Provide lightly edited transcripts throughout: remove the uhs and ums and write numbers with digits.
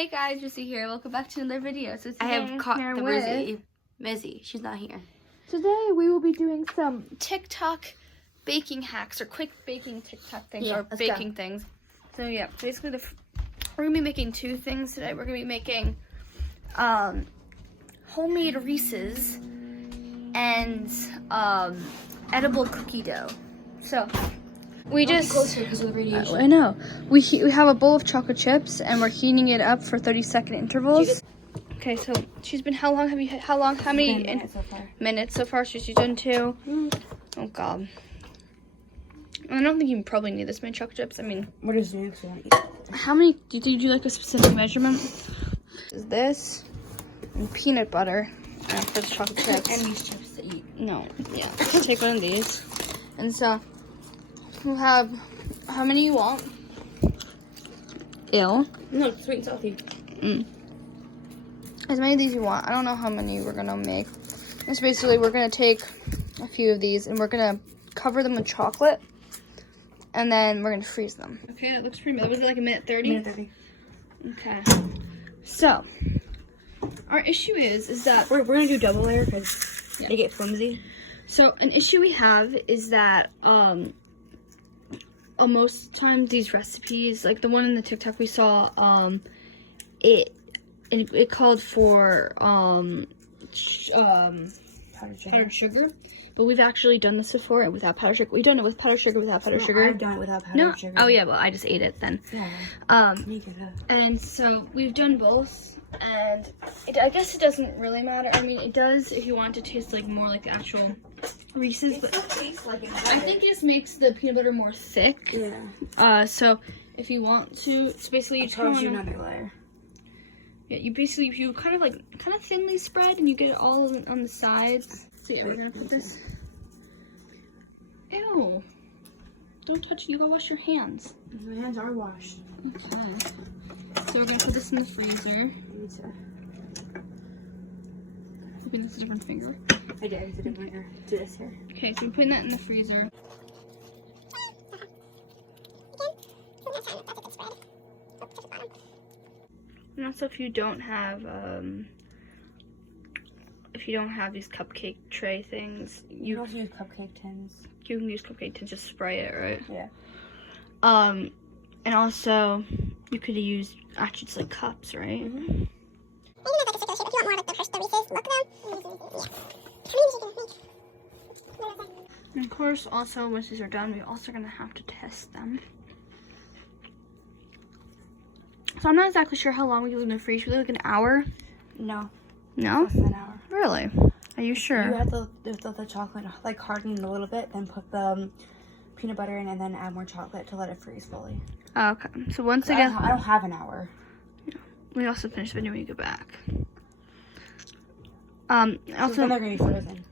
Hey guys, Mizzy here. Welcome back to another video. So today I have caught the Mizzy. She's not here. Today we will be doing some TikTok baking hacks or quick baking TikTok things or baking things. So yeah, basically we're gonna be making two things today. We're gonna be making homemade Reese's and edible cookie dough. So we just closer because of the radiation. I know. We have a bowl of chocolate chips and we're heating it up for 30-second intervals. Okay, so she's been how many minutes so far? So she's done 2. Oh god. I don't think you probably need this many chocolate chips. I mean, what is next? How many do you do like a specific measurement? Is this and peanut butter for the chocolate chips. And these chips to eat. No, yeah. Take one of these. And so we'll have how many you want? No, sweet and salty. As many of these you want. I don't know how many we're gonna make. It's basically we're gonna take a few of these and we're gonna cover them with chocolate, and then we're gonna freeze them. Okay, that looks pretty good. Was it like a minute 30? Minute 30. Okay. So our issue is that we're gonna do double layer because they get flimsy. So an issue we have is that most times these recipes, like the one in the TikTok we saw, it called for powdered sugar, but we've actually done this before and without powdered sugar. We've done it with powdered sugar, without powdered sugar. I've done it without powdered sugar. Oh yeah, well I just ate it then. Yeah. And so we've done both, and I guess it doesn't really matter. I mean, it does if you want it to taste like more like the actual Reese's, but I think it just makes the peanut butter more thick. Yeah. So if you want to, it's basically you charge you another layer. Yeah, you kind of thinly spread, and you get it all on the sides. So yeah, we're gonna put this. Ew! Don't touch it. You gotta wash your hands. My hands are washed. Okay. So we're gonna put this in the freezer. Hoping this is a different finger. I did. It's a different finger. Do this here. Okay, so we're putting that in the freezer. And also, if you don't have these cupcake tray things, you can also use cupcake tins. You can use cupcake tins, just spray it, right? Yeah. And also you could use actually just like cups, right? And of course, also once these are done, we're also gonna have to test them. So I'm not exactly sure how long we leave in the freezer. Should we leave like an hour? No. No? Less than an hour. Really? Are you sure? You have to let the chocolate like harden a little bit, then put the peanut butter in, and then add more chocolate to let it freeze fully. Oh, okay. So once again, I don't have an hour. Yeah. We also finish the video when you get back. Also, so they're gonna be frozen.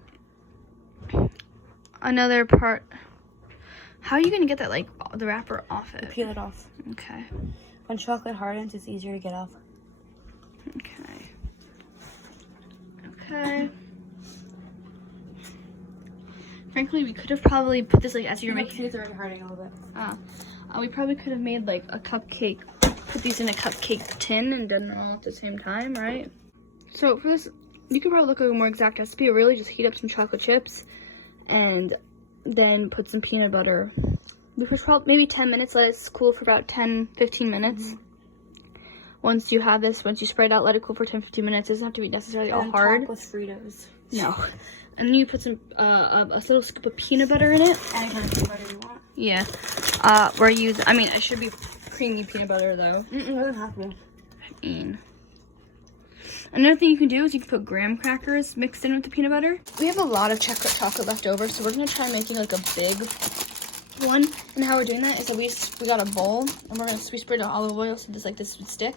Another part. How are you gonna get that the wrapper off it? Peel it off. Okay. When chocolate hardens, it's easier to get off. Okay. Okay. Frankly, we could have probably put this as you were making. It's already hardening a little bit. We probably could have made a cupcake. Put these in a cupcake tin and done it all at the same time, right? So for this, you could probably look at a more exact recipe. Really, just heat up some chocolate chips, and then put some peanut butter. For maybe 10 minutes, let it cool for about 10-15 minutes. Once you have this, once you spread it out, let it cool for 10-15 minutes. It doesn't have to be necessarily all hard. Top with Fritos. No. And then you put some a little scoop of peanut butter in it. Any kind of peanut butter you want. Yeah. It should be creamy peanut butter though. It doesn't have to. Another thing you can do is you can put graham crackers mixed in with the peanut butter. We have a lot of chocolate left over, so we're gonna try making a big one. And how we're doing that is that we got a bowl and we sprayed olive oil so this would stick.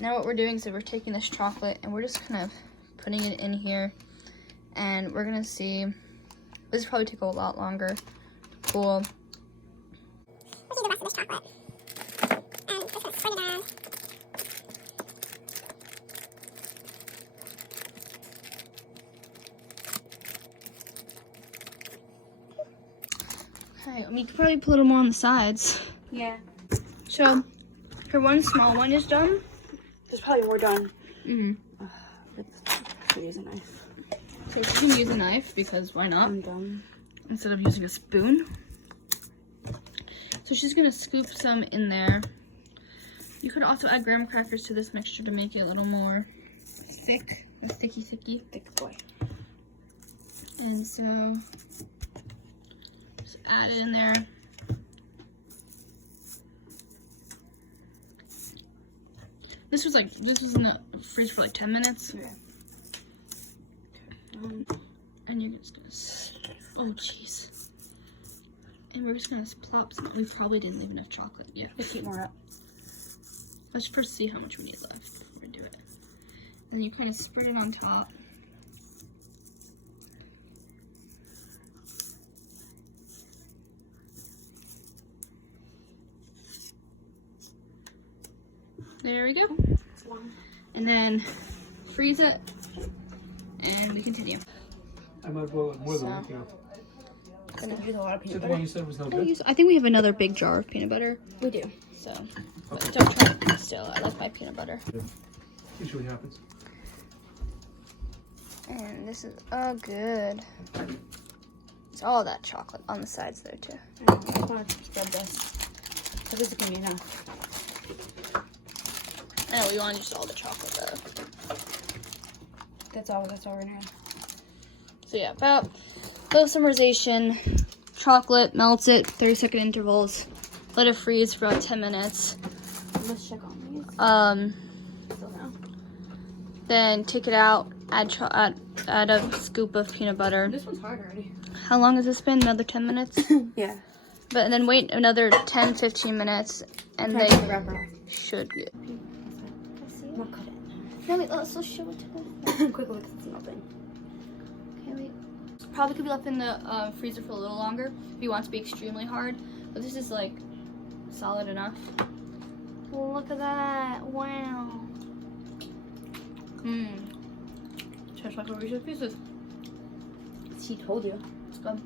Now what we're doing is that we're taking this chocolate and we're just kind of putting it in here, and we're gonna see. This will probably take a lot longer. Cool. We'll do the rest of this chocolate. And just gonna spread it on. Okay, you could probably put a little more on the sides. Yeah. So, for one small one is done, There's probably more done. Mm-hmm. Use a knife. So you can use a knife because why not? I'm done. Instead of using a spoon. So she's gonna scoop some in there. You could also add graham crackers to this mixture to make it a little more thick, or thicky. Thick boy. And so just add it in there. This was in the fridge for like 10 minutes. Yeah. And you're just gonna, oh jeez. And we're just gonna plop some. We probably didn't leave enough chocolate. Yeah. Let's keep more up. Let's first see how much we need left before we do it. And you kind of spread it on top. There we go. And then freeze it, and we continue. I might boil it more than a week now. Gonna use a lot of Is peanut that the one butter. you said was no good? I think we have another big jar of peanut butter, We do. so but don't try it still. I like my peanut butter. Usually happens. And this is good. It's all that chocolate on the sides there too. I just want to spread this. So this is gonna be enough. I know we want to use all the chocolate though. That's all we're gonna have. So yeah, about low summerization, chocolate, melts it, 30-second intervals, let it freeze for about 10 minutes. Let's check on these. Um, Still no. then take it out, add a scoop of peanut butter. This one's hard already. How long has this been? Another 10 minutes? Yeah. But then wait another 10-15 minutes and Try they to get the wrapper should get. off. We'll cut it. No, wait, let's show it to them. Quick look, it's melting. Okay, wait. Probably could be left in the freezer for a little longer if you want it to be extremely hard. But this is like solid enough. Look at that! Wow. Check out Reese's Pieces. She told you. It's good.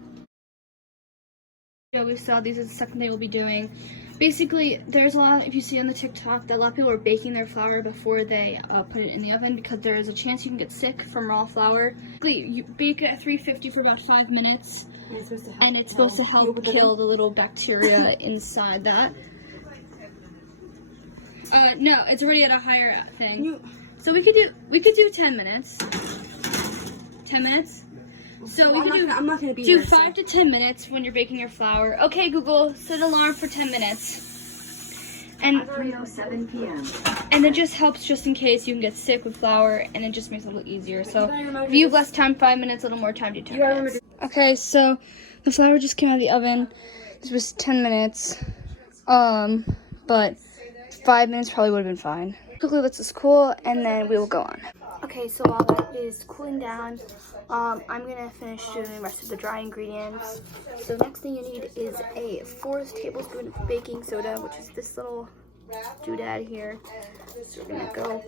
Yeah, we saw these is the second thing we'll be doing. Basically, there's a lot, if you see on the TikTok, that a lot of people are baking their flour before they put it in the oven because there is a chance you can get sick from raw flour. You bake it at 350 for about 5 minutes, and it's supposed to help kill the little bacteria inside that. No, it's already at a higher thing. So we could do 10 minutes. 10 minutes? So we could I'm not gonna be do here, 5 to 10 minutes when you're baking your flour. Okay, Google, set an alarm for 10 minutes. And 3:07 p.m. And it just helps just in case you can get sick with flour, and it just makes it a little easier. So if you have less time, 5 minutes, a little more time, do 10 minutes. Okay, so the flour just came out of the oven. This was 10 minutes. But 5 minutes probably would have been fine. Quickly lets this cool, and then we will go on. Okay, so while that is cooling down, I'm gonna finish doing the rest of the dry ingredients. So next thing you need is a 4 tablespoon of baking soda, which is this little doodad here. So we're gonna go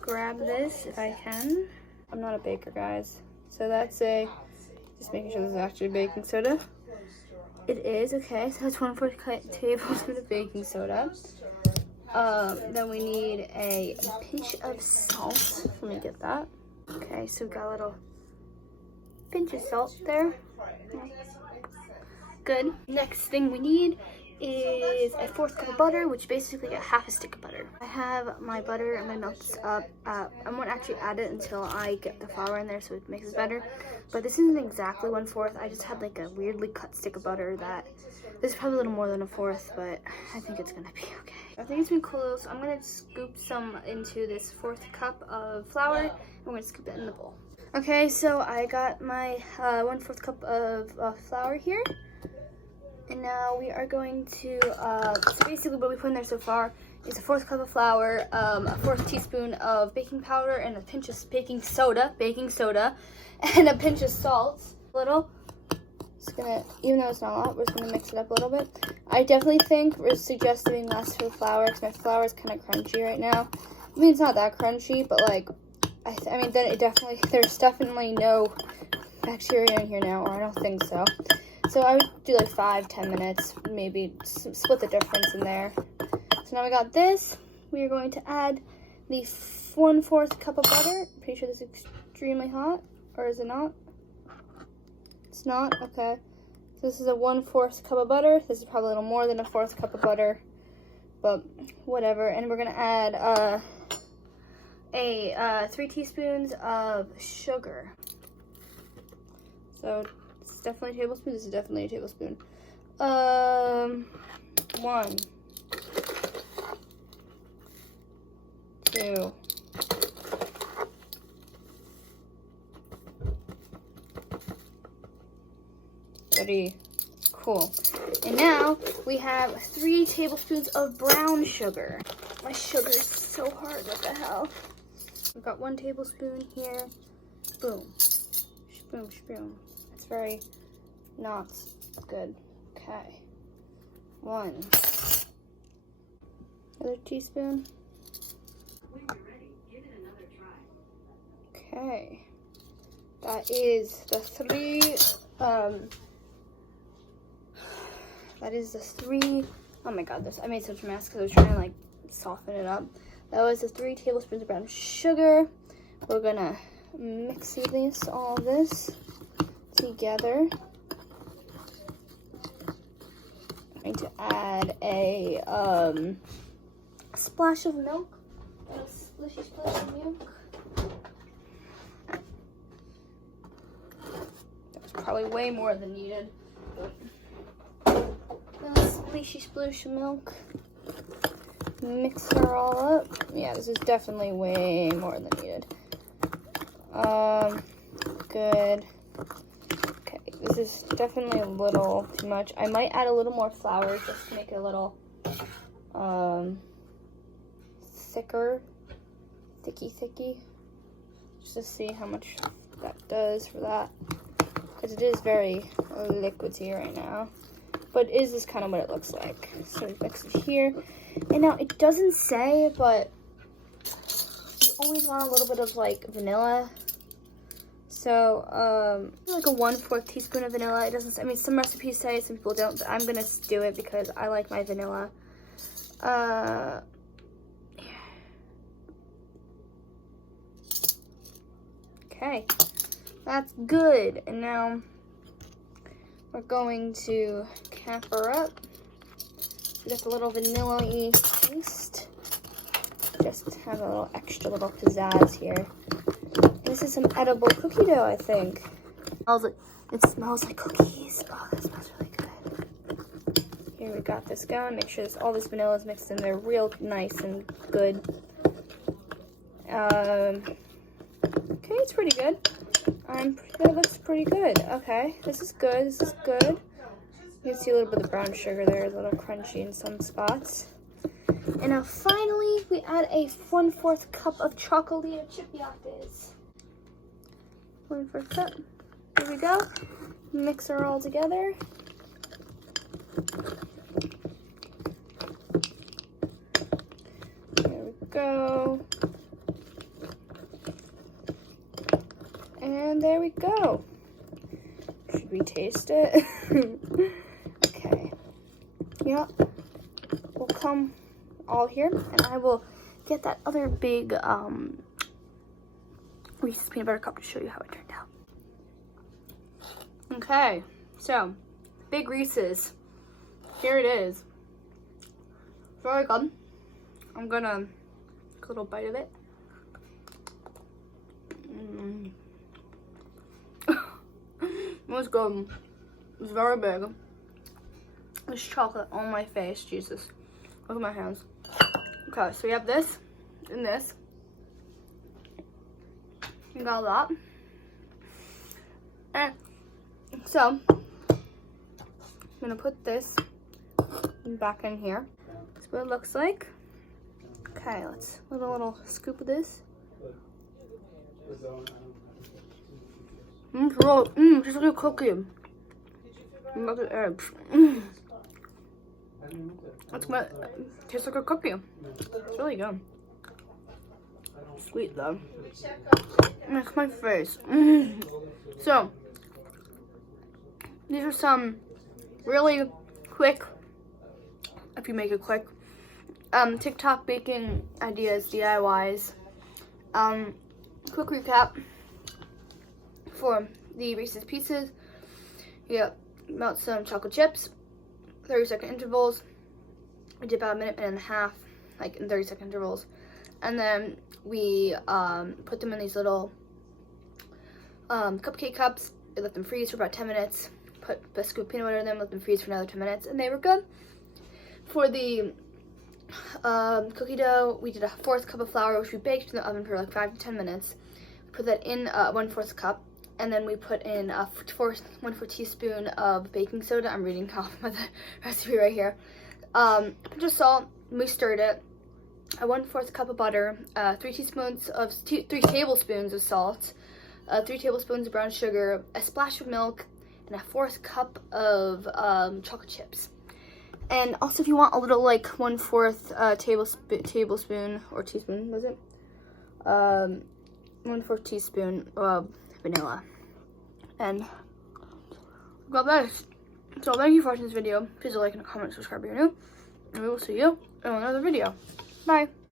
grab this if I can. I'm not a baker, guys. So that's just making sure this is actually baking soda. It is, okay, so that's 1/4 tablespoon of baking soda. Then we need a pinch of salt. Let me get that. Okay, so we got a little pinch of salt there. Good. Next thing we need is a 1/4 cup of butter, which is basically a half a stick of butter. I have my butter. I'm gonna melt this up. I won't actually add it until I get the flour in there, so it makes it better. But this isn't exactly 1/4. I just had like a weirdly cut stick of butter that this is probably a little more than a 1/4, but I think it's gonna be okay. I think it's been cool, so I'm gonna scoop some into this 1/4 cup of flour, and we're gonna scoop it in the bowl. Okay, so I got my 1/4 cup of flour here. And now we are going to, so basically what we put in there so far is a 1/4 cup of flour, a 1/4 teaspoon of baking powder, and a pinch of baking soda, and a pinch of salt, a little. Just gonna, even though it's not a lot, we're just gonna mix it up a little bit. I definitely think we're suggesting less for flour, because my flour is kind of crunchy right now. I mean, it's not that crunchy, but like, I mean, then there's definitely no bacteria in here now, or I don't think so. So I would do like 5-10 minutes, maybe split the difference in there. So now we got this. We are going to add the 1/4 cup of butter. Pretty sure this is extremely hot, or is it not? It's not? Okay. So this is a 1/4 cup of butter. This is probably a little more than a 1/4 cup of butter, but whatever. And we're gonna add 3 teaspoons of sugar. So it's definitely a tablespoon. This is definitely a tablespoon. 1, 2, 3. Cool. And now we have 3 tablespoons of brown sugar. My sugar is so hard. What the hell? We've got 1 tablespoon here. Boom. Boom, boom. That's very not good. Okay. 1. Another teaspoon. When you're ready, give it another try. Okay. That is the 3, that is the 3, oh my god, I made such a mess because I was trying to like soften it up. That was the 3 tablespoons of brown sugar. We're gonna mix all this together. I'm going to add a splash of milk, a slishy splash of milk. That's probably way more than needed. A splashy splash of milk. Mix her all up. Yeah, this is definitely way more than needed. Good. Okay, this is definitely a little too much. I might add a little more flour just to make it a little thicky. Just to see how much that does for that. Because it is very liquidy right now. But is this kind of what it looks like? So we mix it here. And now it doesn't say, but you always want a little bit of like vanilla. So like a 1/4 teaspoon of vanilla. It doesn't, I mean, some recipes say, some people don't, but I'm gonna do it because I like my vanilla. Okay, that's good. And now we're going to cap her up. We got the little vanilla-y taste. Just have a little extra little pizzazz here. And this is some edible cookie dough, I think. It smells like cookies. Oh, that smells really good. Here we got this going. Make sure all this vanilla is mixed in there real nice and good. Okay, it's pretty good. That looks pretty good. Okay, this is good. This is good. You can see a little bit of brown sugar there, a little crunchy in some spots. And now finally, we add a 1/4 cup of chocolate chip lattes. 1/4 cup. Here we go. Mix her all together. There we go. And there we go. Should we taste it? Okay. Yeah. We'll come all here, and I will get that other big Reese's peanut butter cup to show you how it turned out. Okay, so big Reese's. Here it is. Very good. I'm gonna take a little bite of it. It was good. It was very big. There's chocolate on my face. Jesus. Look at my hands. Okay, so we have this and this. We got that. And so, I'm gonna put this back in here. That's what it looks like. Okay, let's put a little scoop of this. Just like a cookie. Look at eggs. Tastes like a cookie. It's really good. Sweet though. That's my face. So, these are some really quick, if you make it quick, TikTok baking ideas, DIYs. Quick recap for the Reese's Pieces. You melt some chocolate chips, 30-second intervals. We did about a minute and a half, like in 30-second intervals. And then we put them in these little cupcake cups. We let them freeze for about 10 minutes. Put a scoop of peanut butter in them, let them freeze for another 10 minutes, and they were good. For the cookie dough, we did a 1/4 cup of flour, which we baked in the oven for like 5 to 10 minutes. Put that in 1/4 cup, and then we put in 1/4 teaspoon of baking soda. I'm reading off of the recipe right here. A pinch of salt. We stirred it. A 1/4 cup of butter. 3 tablespoons of salt. 3 tablespoons of brown sugar. A splash of milk, and a 1/4 cup of chocolate chips. And also, if you want a little, like 1/4 tablespoon or teaspoon, was it? 1/4 teaspoon of vanilla. And got that. So thank you for watching this video. Please like and comment, subscribe if you're new, and we will see you in another video. Bye.